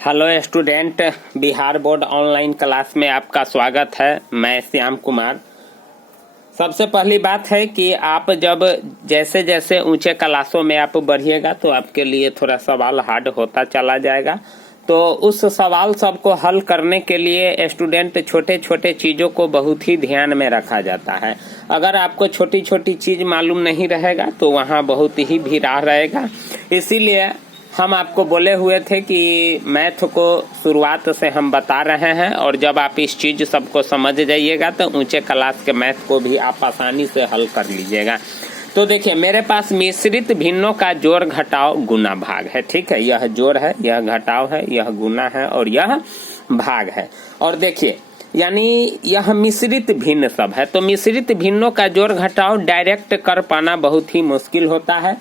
Hello student, Bihar board online class में आपका स्वागत है। मैं श्याम कुमार। सबसे पहली बात है कि आप जब जैसे जैसे ऊंचे क्लासों में आप बढ़िएगा तो आपके लिए थोड़ा सवाल हार्ड होता चला जाएगा। तो उस सवाल सबको हल करने के लिए स्टूडेंट छोटे छोटे चीज़ों को बहुत ही ध्यान में रखा जाता है। अगर आपको छोटी छोटी चीज़ मालूम नहीं रहेगा तो वहाँ बहुत ही भीड़ा रहेगा। इसीलिए हम आपको बोले हुए थे कि मैथ को शुरुआत से हम बता रहे हैं और जब आप इस चीज़ सबको समझ जाइएगा तो ऊंचे क्लास के मैथ को भी आप आसानी से हल कर लीजिएगा। तो देखिए, मेरे पास मिश्रित भिन्नों का जोड़ घटाव गुना भाग है। ठीक है, यह जोड़ है, यह घटाव है, यह गुना है और यह भाग है। और देखिए, यानी यह मिश्रित भिन्न सब है। तो मिश्रित भिन्नों का जोड़ घटाव डायरेक्ट कर पाना बहुत ही मुश्किल होता है।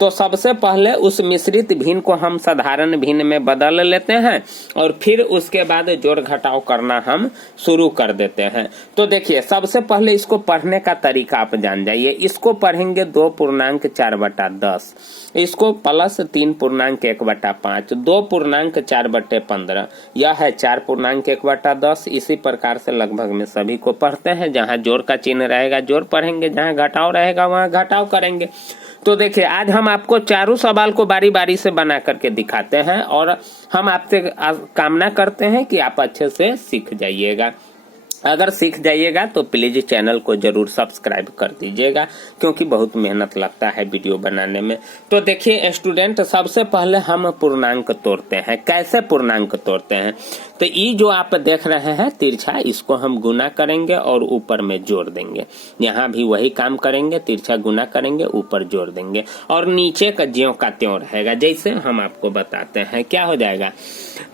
तो सबसे पहले उस मिश्रित भिन्न को हम साधारण भिन्न में बदल लेते हैं और फिर उसके बाद जोड़ घटाव करना हम शुरू कर देते हैं। तो देखिए, सबसे पहले इसको पढ़ने का तरीका आप जान जाइए। इसको पढ़ेंगे 2.4/10, इसको प्लस 3.1/5, 2.4/15, यह है 4.1/10। इसी प्रकार से लगभग में सभी को पढ़ते हैं। जहाँ जोड़ का चिन्ह रहेगा जोड़ पढ़ेंगे, जहाँ घटाव रहेगा वहाँ घटाव करेंगे। तो देखिए, आज हम आपको चारों सवाल को बारी बारी से बना करके दिखाते हैं और हम आपसे कामना करते हैं कि आप अच्छे से सीख जाइएगा। अगर सीख जाइएगा तो प्लीज चैनल को जरूर सब्सक्राइब कर दीजिएगा, क्योंकि बहुत मेहनत लगता है वीडियो बनाने में। तो देखिए स्टूडेंट, सबसे पहले हम पूर्णांक तोड़ते हैं। कैसे पूर्णांक तोड़ते हैं? तो ये जो आप देख रहे हैं तिरछा, इसको हम गुना करेंगे और ऊपर में जोड़ देंगे। यहाँ भी वही काम करेंगे, तिरछा गुना करेंगे, ऊपर जोड़ देंगे और नीचे का ज्यों का त्यों रहेगा। जैसे हम आपको बताते हैं, क्या हो जाएगा?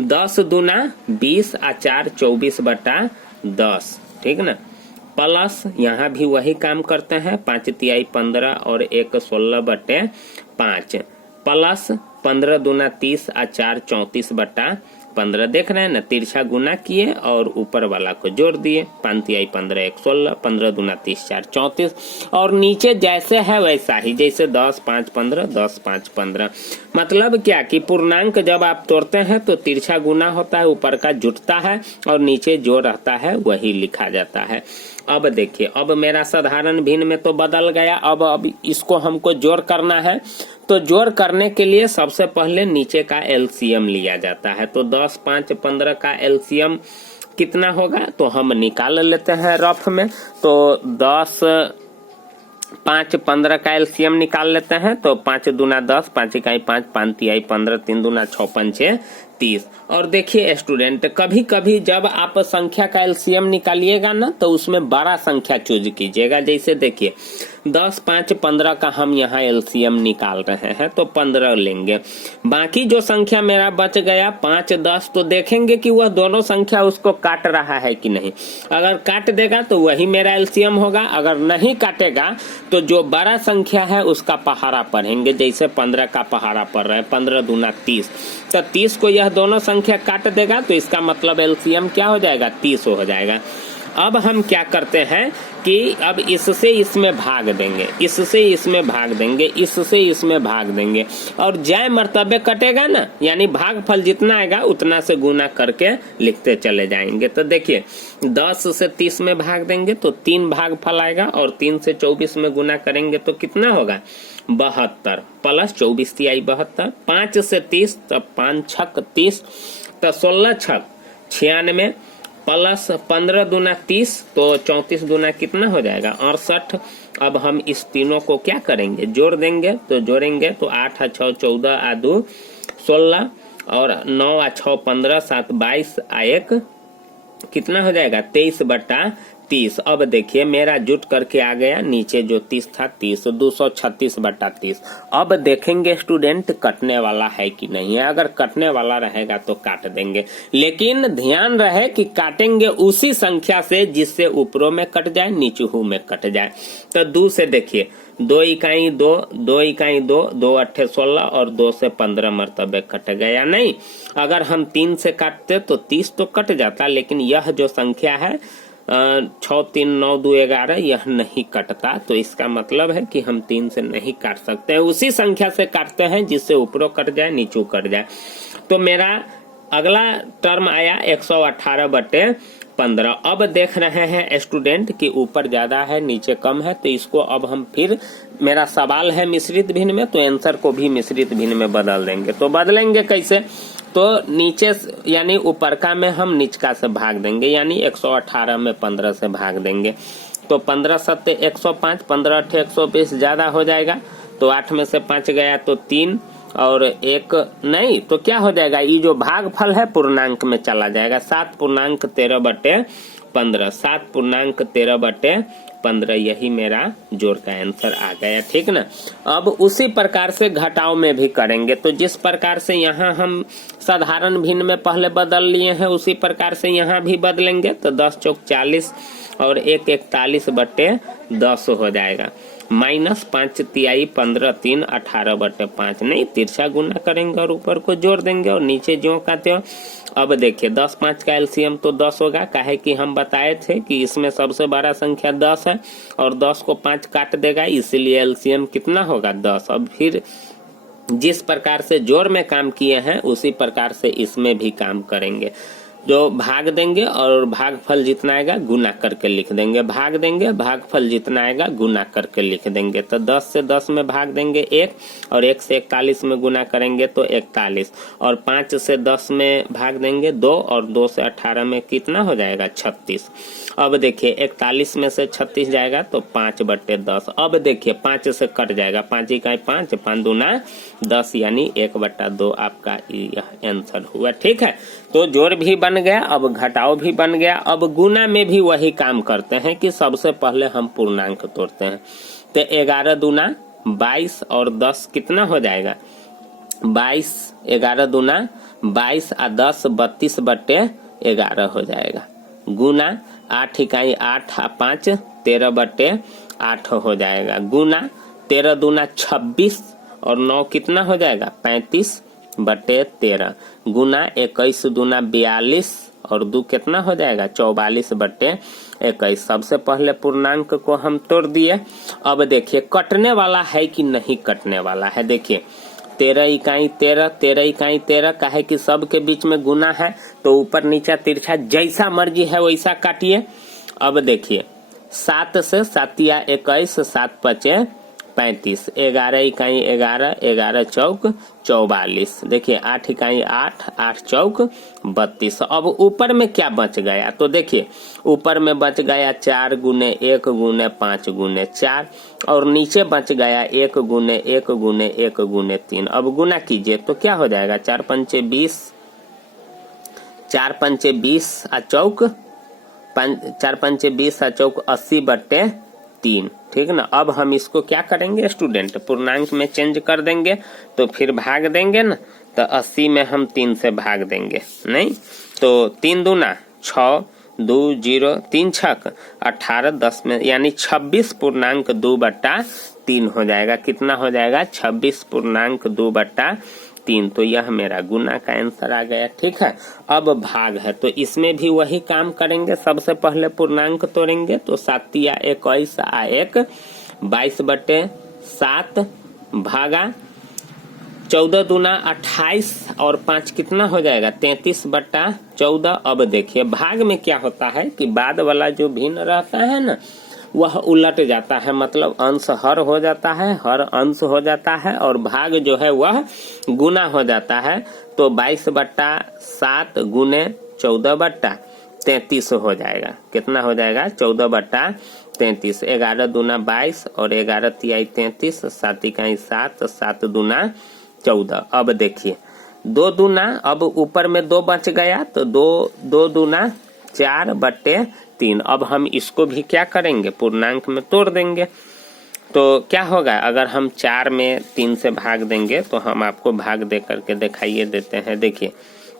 10 दूना 20 और 4 24/10, ठीक ना। प्लस यहाँ भी वही काम करते हैं, 5 तिहाई 15 और 1 16/5, प्लस 15 दूना 30 और 4 34/15। देख रहे हैं ना, तिरछा गुना किए और ऊपर वाला को जोड़ दिए। 5 तिहाई 15 1 16, 15 दूना 30 4 34 और नीचे जैसे है वैसा ही, जैसे 10 5 15, 10 5 15। मतलब क्या कि पूर्णांक जब आप तोड़ते हैं तो तिरछा गुना होता है, ऊपर का जुटता है और नीचे जो रहता है वही लिखा जाता है। अब देखिए, अब मेरा साधारण भिन्न में तो बदल गया। अब इसको हमको जोड़ करना है। तो जोड़ करने के लिए सबसे पहले नीचे का एलसीएम लिया जाता है। तो 10 5 15 का एलसीएम कितना होगा तो हम निकाल लेते हैं रफ में। तो 10 5 15 का एलसीएम निकाल लेते हैं। तो 5 दूना 10, 5 इकाई 5, 5 तिहाई 15, 3 दूना 6 5 30। और देखिए स्टूडेंट, कभी कभी जब आप संख्या का एलसीएम निकालिएगा ना तो उसमें बड़ा संख्या चूज कीजिएगा। जैसे देखिए, 10 5 15 का हम यहाँ एलसीएम निकाल रहे हैं तो 15 लेंगे। बाकी जो संख्या मेरा बच गया 5 10, तो देखेंगे कि वह दोनों संख्या उसको काट रहा है कि नहीं। अगर काट देगा तो वही मेरा एलसीएम होगा, अगर नहीं काटेगा तो जो बड़ा संख्या है उसका पहाड़ा पढ़ेंगे। जैसे 15 का पहाड़ा पढ़ रहे हैं, 15 दूना 30, तो 30 को यह दोनों संख्या काट देगा तो इसका मतलब एलसीएम क्या हो जाएगा? 30 हो जाएगा। अब हम क्या करते हैं कि अब इससे इसमें भाग देंगे, इससे इसमें भाग देंगे, इससे इसमें भाग देंगे और जय मर्तबे कटेगा ना, यानी भागफल जितना आएगा उतना से गुना करके लिखते चले जाएंगे। तो देखिए, 10 से 30 में भाग देंगे तो 3 भागफल आएगा और 3 से 24 में गुना करेंगे तो कितना होगा? 72 प्लस 24 तिहाई 72, 5 से 30 तो 5 छक 30, तो 16 छक 96 प्लस 15 दूना 30, तो 34 दूना कितना हो जाएगा? 68। अब हम इस तीनों को क्या करेंगे? जोड़ देंगे। तो जोड़ेंगे तो 8 और 6 14 और 2 16 और 9 और 6 15, 7 22 और 1 कितना हो जाएगा? 23/30। अब देखिए, मेरा जुट करके आ गया, नीचे जो 30 था 30, 236/30। अब देखेंगे स्टूडेंट कटने वाला है कि नहीं है। अगर कटने वाला रहेगा तो काट देंगे, लेकिन ध्यान रहे कि काटेंगे उसी संख्या से जिससे ऊपरों में कट जाए नीचू में कट जाए। तो 2 से देखिए, 2 इकाई 2, 2 इकाई 2, 2 8 16 और 2 से 15 मरतबे कट गया नहीं। अगर हम 3 से काटते तो 30 तो कट जाता, लेकिन यह जो संख्या है 6 3 9 2 11 यह नहीं कटता। तो इसका मतलब है कि हम 3 से नहीं काट सकते हैं, उसी संख्या से काटते हैं जिससे ऊपरों कट जाए नीचू कट जाए। तो मेरा अगला टर्म आया 118/15। अब देख रहे हैं स्टूडेंट कि ऊपर ज्यादा है नीचे कम है, तो इसको अब हम फिर, मेरा सवाल है मिश्रित भिन्न में, तो आंसर को भी मिश्रित भिन्न में बदल देंगे। तो बदलेंगे कैसे? तो नीचे यानी ऊपर का में हम निचका से भाग देंगे, यानी 118 में 15 से भाग देंगे। तो 15 सत्ते 105, 15 अट्ठे 120 ज्यादा हो जाएगा। तो 8 में से 5 गया तो 3 और 1 नहीं, तो क्या हो जाएगा? ये जो भागफल है पूर्णांक में चला जाएगा। 7.13/15, 7.13/15, यही मेरा जोड़ का आंसर आ गया। ठीक ना। अब उसी प्रकार से घटाव में भी करेंगे। तो जिस प्रकार से यहाँ हम साधारण भिन्न में पहले बदल लिए हैं, उसी प्रकार से यहाँ भी बदलेंगे। तो 10 चौक 40 और 1 41/10 हो जाएगा। माइनस 5 तिहाई 15 3 18/5, नहीं तिरछा गुना करेंगे और ऊपर को जोड़ देंगे और नीचे ज्यों का त्यों। अब देखिए 10 5 का एलसीएम तो 10 होगा, काहे कि हम बताए थे कि इसमें सबसे बड़ा संख्या 10 है और 10 को 5 काट देगा, इसलिए एलसीएम कितना होगा? 10। अब फिर जिस प्रकार से जोड़ में काम किए हैं उसी प्रकार से इसमें भी काम करेंगे। जो भाग देंगे और भागफल जितना आएगा गुना करके लिख देंगे, भाग देंगे भागफल जितना आएगा गुना करके लिख देंगे। तो 10 से 10 में भाग देंगे 1 और 1 से 41 में गुना करेंगे तो 41 और 5 से 10 में भाग देंगे 2 और 2 से 18 में कितना हो जाएगा? 36। अब देखिए 41 में से 36 जाएगा तो 5/10। अब देखिए 5 से कट जाएगा, 5 इकाई 5, 5 दूना 10, यानी 1/2 आपका यह आंसर हुआ। ठीक है, तो जोड़ भी बन गया, अब घटाव भी बन गया। अब गुना में भी वही काम करते हैं कि सबसे पहले हम पूर्णांक तोड़ते हैं। तो 11 दूना 22 और 10 कितना हो जाएगा? 22, 11 दूना 22 और 10 32/11 हो जाएगा। गुना 8 इकाई 8 और 5 13/8 हो जाएगा। गुना 13 दूना 26 और 9 कितना हो जाएगा? 35/13। गुना 21 दूना 42 और 2 कितना हो जाएगा? 44/21। सबसे पहले पूर्णांक को हम तोड़ दिए। अब देखिए कटने वाला है कि नहीं कटने वाला है। देखिए 13 इकाई 13, 13 इकाई 13, काहे कि सब के बीच में गुना है तो ऊपर नीचे तिरछा जैसा मर्जी है वैसा काटिए। अब देखिए 7 से 7 या 21, 7 5 35, 11 इकाई 11, 11 चौक 44। देखिए 8 इकाई 8, 8 चौक 32। अब ऊपर में क्या बच गया? तो देखिए ऊपर में बच गया 4 गुने 1 गुने 5 गुने 4 और नीचे बच गया 1 गुने 1 गुने 1 गुने 3। अब गुना कीजिए तो क्या हो जाएगा? 4 पंचे 20, 4 पंचे 20 आ चौक 4 पंचे 20 आ चौक 80/3। ठीक ना। अब हम इसको क्या करेंगे स्टूडेंट? पूर्णांक में चेंज कर देंगे, तो फिर भाग देंगे ना, तो 80 में हम 3 से भाग देंगे, नहीं तो 3 दूना 6, 2 0, 3 छक 18, 10 में यानी 26.2/3 हो जाएगा। कितना हो जाएगा? 26.2/3। तो यह मेरा गुना का आंसर आ गया। ठीक है, अब भाग है तो इसमें भी वही काम करेंगे। सबसे पहले पूर्णांक तोड़ेंगे तो 7 या 21 आ 1 22/7 भागा 14 दूना 28 और 5 कितना हो जाएगा? 33/14। अब देखिए भाग में क्या होता है कि बाद वाला जो भिन्न रहता है ना वह उलट जाता है, मतलब अंश हर हो जाता है, हर अंश हो जाता है और भाग जो है वह गुना हो जाता है। तो 22/7 गुने 14/33 हो जाएगा। कितना हो जाएगा? 14/33। 11 दूना 22 और 11 तिहाई 33, 7 इकाई 7, 7 दूना 14। अब देखिए 2 दूना, अब ऊपर में 2 बच गया तो 2 दूना 4/3। अब हम इसको भी क्या करेंगे? पूर्णांक में तोड़ देंगे। तो क्या होगा? अगर हम 4 में 3 से भाग देंगे तो हम आपको भाग दे करके दिखाइए देते हैं। देखिए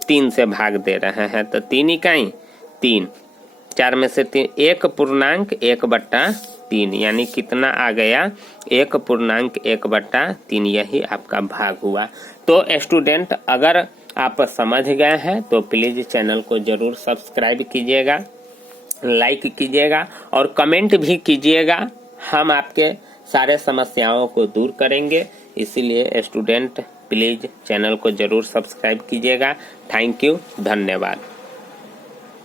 3 से भाग दे रहे हैं तो 3 इकाई 3, 4 में से 3 1.1/3, यानी कितना आ गया? 1.1/3। यही आपका भाग हुआ। तो स्टूडेंट अगर आप समझ गए हैं तो प्लीज चैनल को जरूर सब्सक्राइब कीजिएगा, लाइक कीजिएगा और कमेंट भी कीजिएगा। हम आपके सारे समस्याओं को दूर करेंगे। इसीलिए स्टूडेंट प्लीज़ चैनल को ज़रूर सब्सक्राइब कीजिएगा। थैंक यू, धन्यवाद।